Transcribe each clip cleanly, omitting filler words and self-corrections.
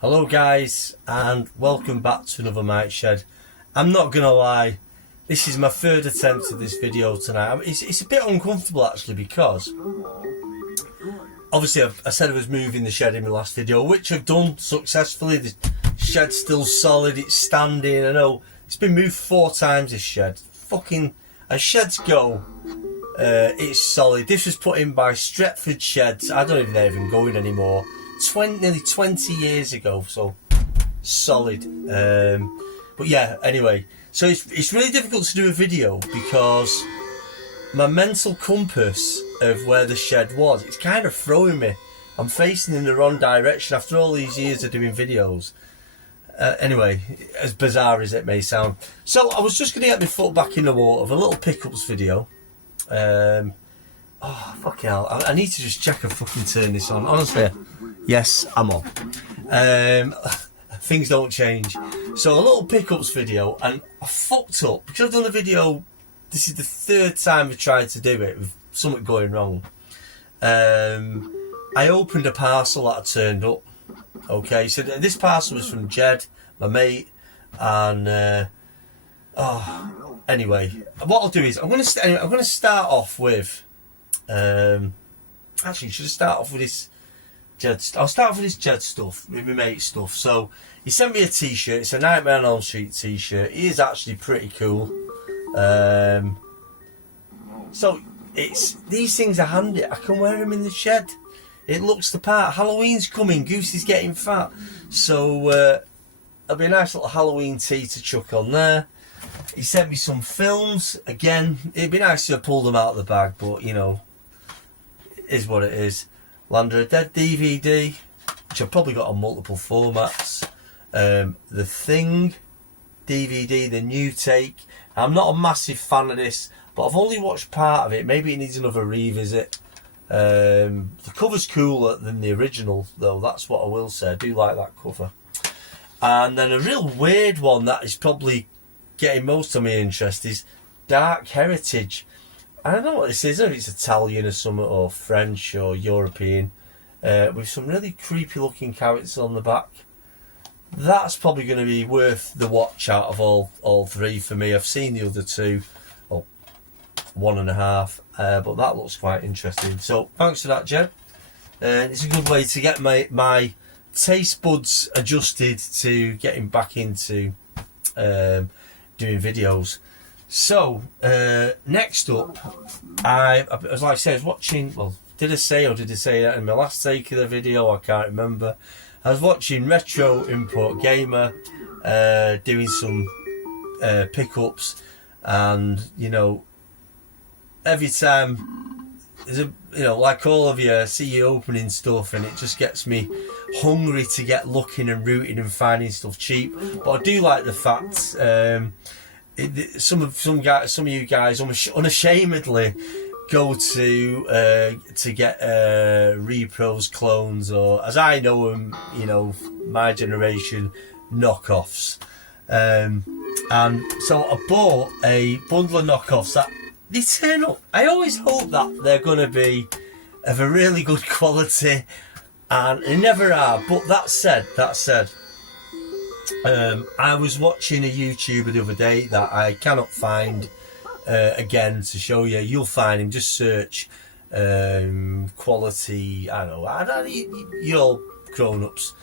Hello guys, and welcome back to another Mike Shed. I'm not gonna lie, this is my third attempt at this video tonight. It's a bit uncomfortable actually, because obviously I said I was moving the shed in my last video, which I've done successfully. The shed's still solid, it's standing. I know it's been moved 4 times, this shed. Fucking as sheds go, it's solid. This was put in by Stretford Sheds. I don't even know if they're even going anymore. Nearly 20 years ago, so solid. But yeah, anyway, so it's really difficult to do a video because my mental compass of where the shed was, it's kind of throwing me. I'm facing in the wrong direction after all these years of doing videos. Anyway, as bizarre as it may sound. So I was just going to get my foot back in the water of a little pickups video. Oh, fucking hell. I need to just check and fucking turn this on. Honestly, yes, I'm on. Things don't change. So a little pickups video, and I fucked up. Because I've done the video, this is the 3rd time I've tried to do it with something going wrong. I opened a parcel that had turned up. Okay, so this parcel was from Jed, my mate, and anyway, what I'll do is I'm gonna start off with actually, should I start off with this Jed? I'll start off with this Jed stuff, with my mate stuff. So he sent me a t-shirt. It's a Nightmare on Elm Street t-shirt. It is actually pretty cool. So these things are handy. I can wear them in the shed. It looks the part. Halloween's coming. Goose is getting fat. So it'll be a nice little Halloween tee to chuck on there. He sent me some films. Again, it'd be nice to have pulled them out of the bag, but you know, it is what it is. Land of the Dead DVD, which I've probably got on multiple formats. The Thing DVD, the new take. I'm not a massive fan of this, but I've only watched part of it. Maybe it needs another revisit. The cover's cooler than the original, though. That's what I will say. I do like that cover. And then a real weird one that is probably getting most of my interest is Dark Heritage. I don't know what this is, if it's Italian or something, or French or European, with some really creepy looking characters on the back. That's probably going to be worth the watch out of all 3 for me. I've seen the other 2, or 1.5, but that looks quite interesting. So thanks for that, Jed. It's a good way to get my taste buds adjusted to getting back into doing videos. So next up, as I said, I was watching. Well, did I say that in my last take of the video? I can't remember. I was watching Retro Import Gamer doing some pickups, and you know, every time there's a, you know, like all of you, I see you opening stuff, and it just gets me hungry to get looking and rooting and finding stuff cheap. But I do like the fact some of you guys unashamedly go to get repros, clones, or as I know them, you know, my generation, knockoffs. And so I bought a bundle of knockoffs that they turn up. I always hope that they're going to be of a really good quality, and they never are. But that said, I was watching a YouTuber the other day that I cannot find again to show you. You'll find him. Just search quality. I don't know. You're all grown-ups.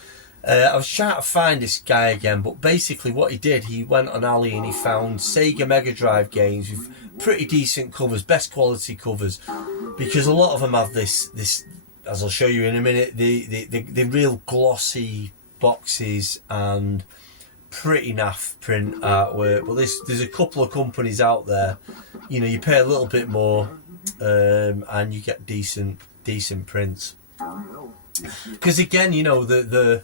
I was trying to find this guy again, but basically what he did, he went on Ali and he found Sega Mega Drive games with pretty decent covers, best quality covers, because a lot of them have this, as I'll show you in a minute, the real glossy boxes and pretty naff print artwork. But there's a couple of companies out there, you know, you pay a little bit more and you get decent prints. Because again, you know,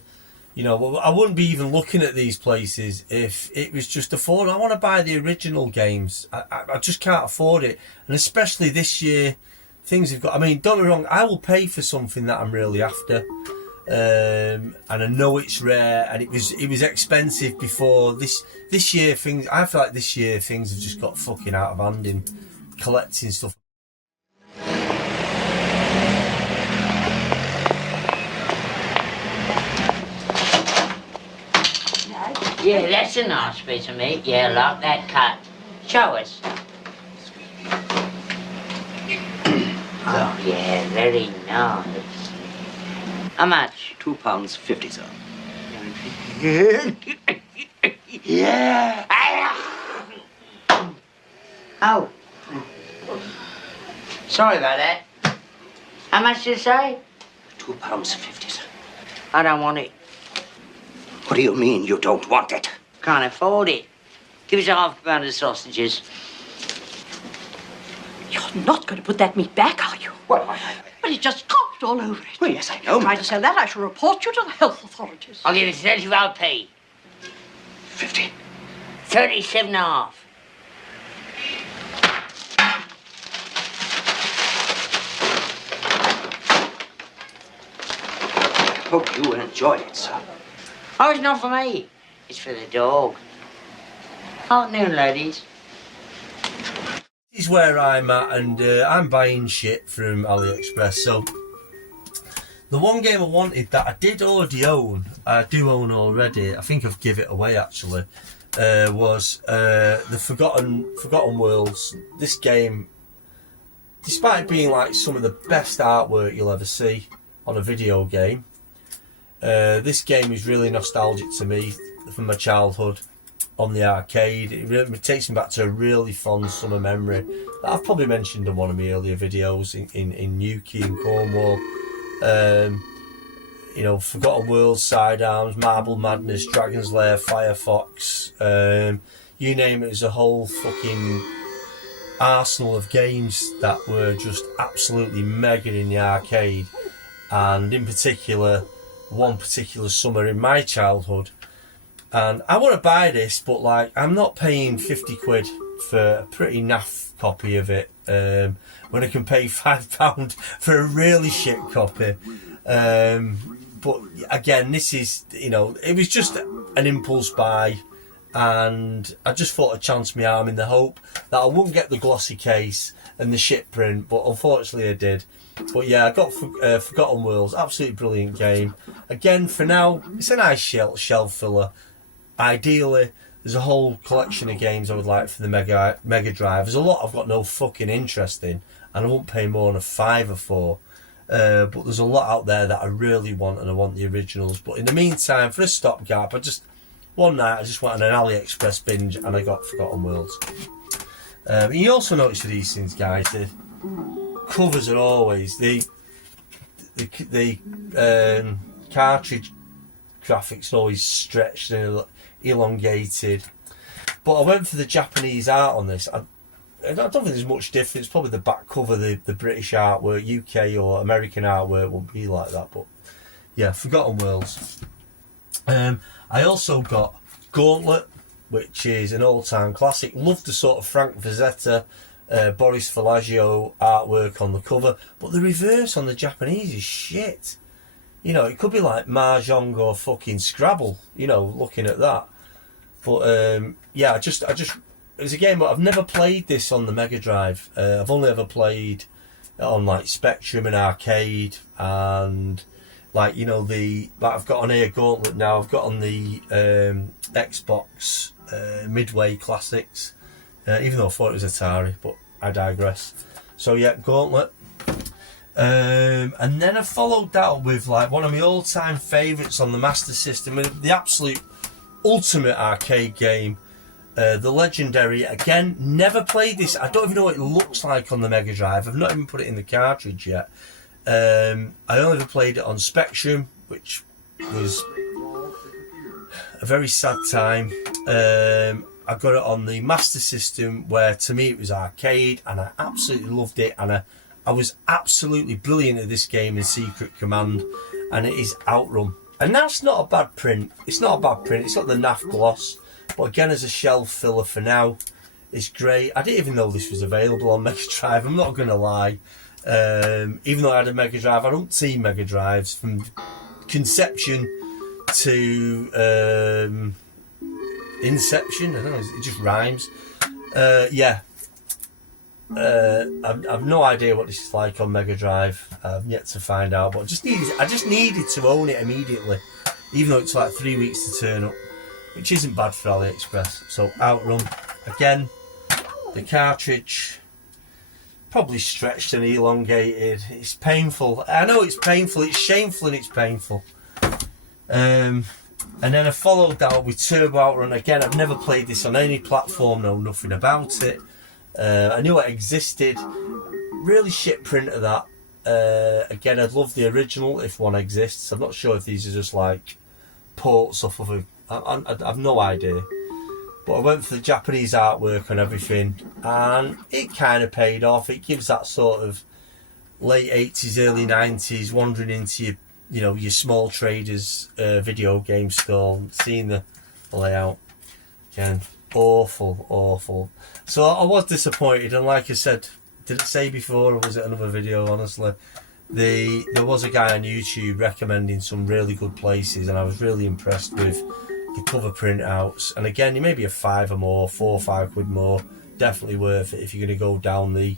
you know, I wouldn't be even looking at these places if it was just affordable. I want to buy the original games. I just can't afford it. And especially this year, things have got... I mean, don't get me wrong, I will pay for something that I'm really after. and I know it's rare, and it was expensive before this year. I feel like this year things have just got fucking out of hand in collecting stuff. Yeah, that's a nice piece of meat. Yeah, like that cut. Show us. Oh, yeah, very nice. How much? £2.50, sir. Yeah. Oh. Sorry about that. How much did you say? £2.50, sir. I don't want it. What do you mean you don't want it? Can't afford it. Give us a half a pound of sausages. You're not going to put that meat back, are you? Well, But it just coughed all over it. well, yes, I know. Try to sell that, I shall report you to the health authorities. I'll give it 35p. 50. 37 and a half. Hope you enjoy it, sir. Oh, it's not for me. It's for the dog. Afternoon, ladies. This is where I'm at, and I'm buying shit from AliExpress. So the one game I wanted that I did already own, I do own already, I think I've give it away actually, was the Forgotten Worlds. This game, despite being like some of the best artwork you'll ever see on a video game, this game is really nostalgic to me from my childhood on the arcade. It takes me back to a really fond summer memory that I've probably mentioned in one of my earlier videos in Newquay and Cornwall. You know, Forgotten Worlds, Sidearms, Marble Madness, Dragon's Lair, Firefox, you name it. There's a whole fucking arsenal of games that were just absolutely mega in the arcade, and in particular one particular summer in my childhood. And I want to buy this, but like I'm not paying 50 quid for a pretty naff copy of it, when I can pay £5 for a really shit copy. But again, this is, you know, it was just an impulse buy, and I just thought I'd chance my arm in the hope that I wouldn't get the glossy case and the shit print, but unfortunately I did. But yeah, I got Forgotten Worlds, absolutely brilliant game. Again, for now, it's a nice shelf filler. Ideally, there's a whole collection of games I would like for the Mega Drive. There's a lot I've got no fucking interest in, and I won't pay more than a £5 for. But there's a lot out there that I really want, and I want the originals. But in the meantime, for a stopgap, one night I just went on an AliExpress binge, and I got Forgotten Worlds. You also notice with these things, guys, the covers are always the cartridge graphics are always stretched and elongated. But I went for the Japanese art on this. I don't think there's much difference. Probably the back cover, the British artwork, UK or American artwork won't be like that. But yeah, Forgotten Worlds. I also got Gauntlet, which is an all-time classic. Love the sort of Frank Frazetta, Boris Falaggio artwork on the cover, but the reverse on the Japanese is shit. You know, it could be like Mahjong or fucking Scrabble, you know, looking at that. But yeah, I just it was a game, but I've never played this on the Mega Drive. I've only ever played it on like Spectrum and arcade, and like, you know, like I've got on here Gauntlet now. I've got on the Xbox Midway Classics, even though I thought it was Atari, but I digress. So yeah, Gauntlet. And then I followed that up with like one of my all-time favourites on the Master System, the absolute ultimate arcade game, the legendary, again, never played this. I don't even know what it looks like on the Mega Drive. I've not even put it in the cartridge yet. I only ever played it on Spectrum, which was a very sad time. I got it on the Master System, where to me it was arcade, and I absolutely loved it, and I was absolutely brilliant at this game in Secret Command, and it is Outrun. And that's not a bad print. It's not a bad print. It's got the NAF gloss, but again, as a shelf filler for now, it's great. I didn't even know this was available on Mega Drive, I'm not going to lie. Even though I had a Mega Drive, I don't see Mega Drives from conception to inception. I don't know, it just rhymes. I've no idea what this is like on Mega Drive. I've yet to find out, but I just needed to own it immediately, even though it's like 3 weeks to turn up, which isn't bad for AliExpress. So Outrun, again, the cartridge probably stretched and elongated. It's painful. I know it's painful. It's shameful and it's painful. And then I followed that with Turbo Outrun. Again, I've never played this on any platform, know nothing about it. I knew it existed. Really shit print of that. Again, I'd love the original if one exists. I'm not sure if these are just like ports off of a... I've no idea. But I went for the Japanese artwork and everything, and it kind of paid off. It gives that sort of late 80s, early 90s, wandering into your small traders video game store, seeing the layout. Again, awful. So I was disappointed, and like I said, did it say before, or was it another video? Honestly, there was a guy on YouTube recommending some really good places, and I was really impressed with the cover printouts. And again, maybe a £5 or more, £4 or £5 more, definitely worth it if you're going to go down the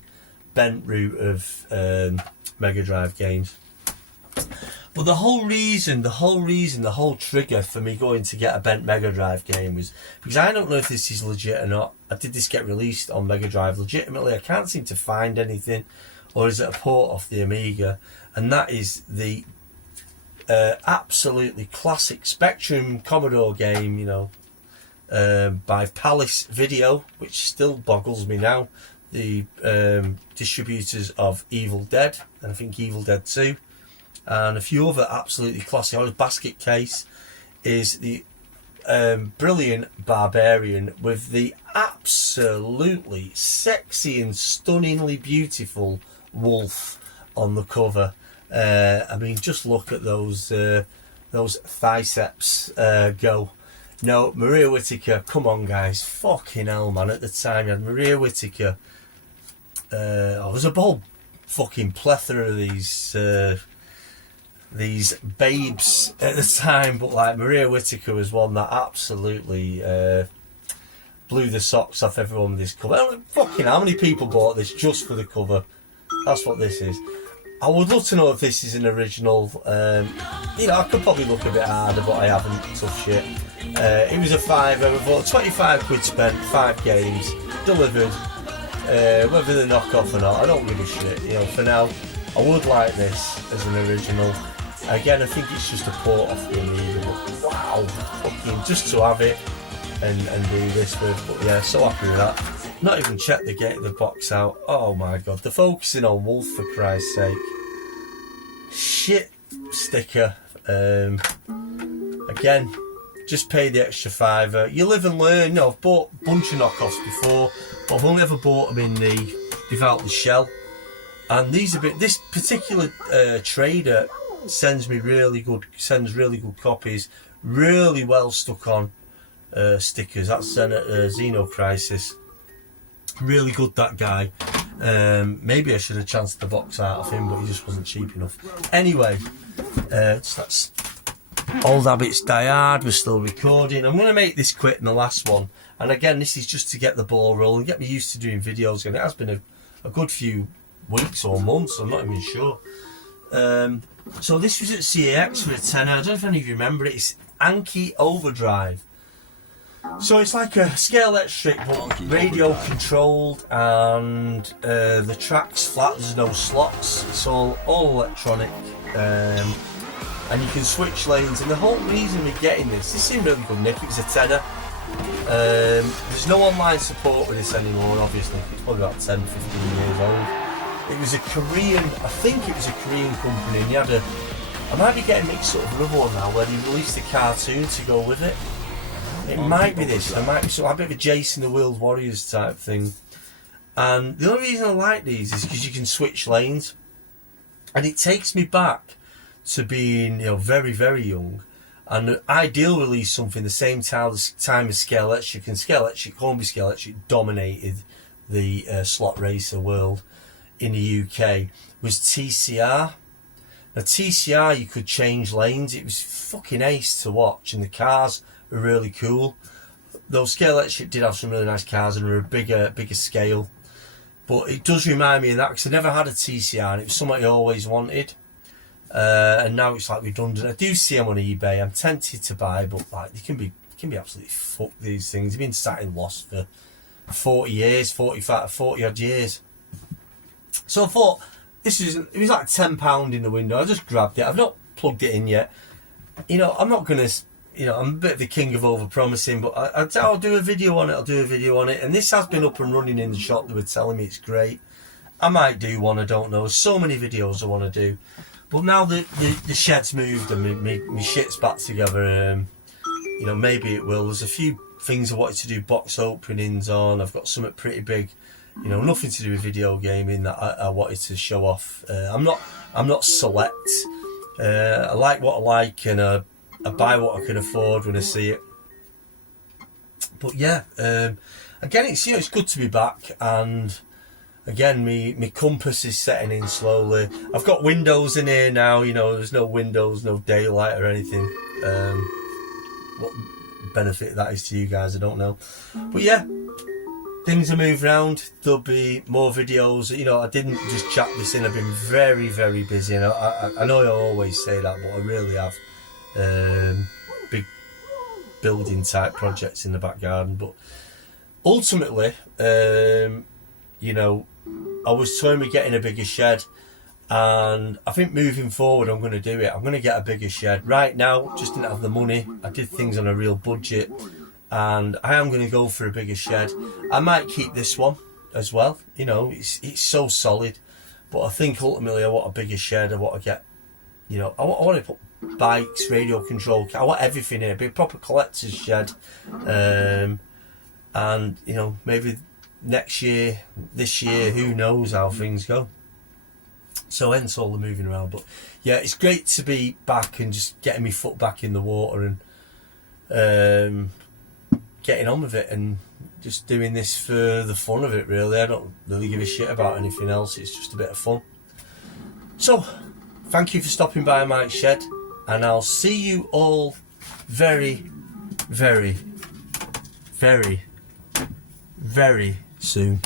bent route of Mega Drive games. But the whole trigger for me going to get a bent Mega Drive game was because I don't know if this is legit or not. Did this get released on Mega Drive legitimately? I can't seem to find anything. Or is it a port off the Amiga? And that is the absolutely classic Spectrum Commodore game, by Palace Video, which still boggles me now. The distributors of Evil Dead, and I think Evil Dead 2. And a few other absolutely classic. On his basket case is the brilliant Barbarian with the absolutely sexy and stunningly beautiful wolf on the cover. I mean, just look at those triceps go. No, Maria Whittaker, come on guys, fucking hell man, at the time you had Maria Whittaker. There was a whole fucking plethora of these babes at the time, but like Maria Whittaker was one that absolutely blew the socks off everyone with this cover. Fucking how many people bought this just for the cover? That's what this is. I would love to know if this is an original. I could probably look a bit harder, but I haven't. Tough shit. It was a £5. I bought 25 quid spent, 5 games delivered. Whether they're knockoff or not, I don't give a shit. For now, I would like this as an original. Again, I think it's just a port off the Amiga. Wow, fucking just to have it and do this with. But yeah, so happy with that. Not even checked the box out. Oh my god, they're focusing on Wolf for Christ's sake. Shit sticker. Again, just pay the extra £5. You live and learn. I've bought a bunch of knockoffs before, but I've only ever bought them in without the shell. And this particular trader sends really good copies, really well stuck on stickers. That's Xenocrisis. Really good, that guy. Maybe I should have chanced the box out of him, but he just wasn't cheap enough. Anyway, so that's Old Habits Die Hard. We're still recording. I'm going to make this quick in the last one. And again, this is just to get the ball rolling, get me used to doing videos. And it has been a good few weeks or months, I'm not even sure. So this was at CAX for a tenner. I don't know if any of you remember it. It's Anki Overdrive. So it's like a Scalextric but radio controlled, and the track's flat, there's no slots, it's all electronic, and you can switch lanes. And the whole reason we're getting this seemed really good, Nick. It was a tenner. There's no online support with this anymore, obviously. It's probably about 10, 15 years old. It was a Korean company, and I might be getting mixed up with another one now where they released a cartoon to go with it. It might be this. It might be a bit of a Jason the World Warriors type thing. And the only reason I like these is because you can switch lanes, and it takes me back to being very, very young. And Ideal released something the same time as Scalextric, and Hornby Scalextric dominated the slot racer world in the UK. Was TCR. A TCR, you could change lanes. It was fucking ace to watch, and the cars were really cool. Though Scale Electric did have some really nice cars and were a bigger scale. But it does remind me of that, because I never had a TCR and it was something I always wanted. And now it's like redundant. I do see them on eBay. I'm tempted to buy, but like they can be absolutely fucked, these things. They've been sat in loss for 40 years, 40 odd years. So I thought it was like £10 in the window. I just grabbed it. I've not plugged it in yet. You know, I'm not gonna. You know, I'm a bit of the king of over-promising, but I'll do a video on it. And this has been up and running in the shop. They were telling me it's great. I might do one, I don't know. There's so many videos I want to do. But now the shed's moved and my shit's back together, you know, maybe it will. There's a few things I wanted to do box openings on. I've got something pretty big, you know, nothing to do with video gaming that I wanted to show off. I'm not select. I like what I like, and I buy what I can afford when I see it. But yeah, again, it's, you know, it's good to be back, and again, my compass is setting in slowly. I've got windows in here now. You know, there's no windows, no daylight or anything. What benefit that is to you guys, I don't know. But yeah, things are moved around. There'll be more videos. You know, I didn't just chat this in. I've been very, very busy, and I know I always say that, but I really have. Big building type projects in the back garden. But ultimately, you know, I was toying with getting a bigger shed, and I think moving forward I'm going to do it. I'm going to get a bigger shed. Right now, just didn't have the money. I did things on a real budget, and I am going to go for a bigger shed. I might keep this one as well. You know, it's so solid, but I think ultimately I want a bigger shed. I want to get, you know, I want to put bikes, radio control. I want everything in it. Be a proper collector's shed, and you know, maybe next year, this year, who knows how things go. So hence all the moving around. But yeah, it's great to be back and just getting my foot back in the water and getting on with it, and just doing this for the fun of it, really. I don't really give a shit about anything else. It's just a bit of fun. So thank you for stopping by Mike's Shed, and I'll see you all very, very, very, very soon.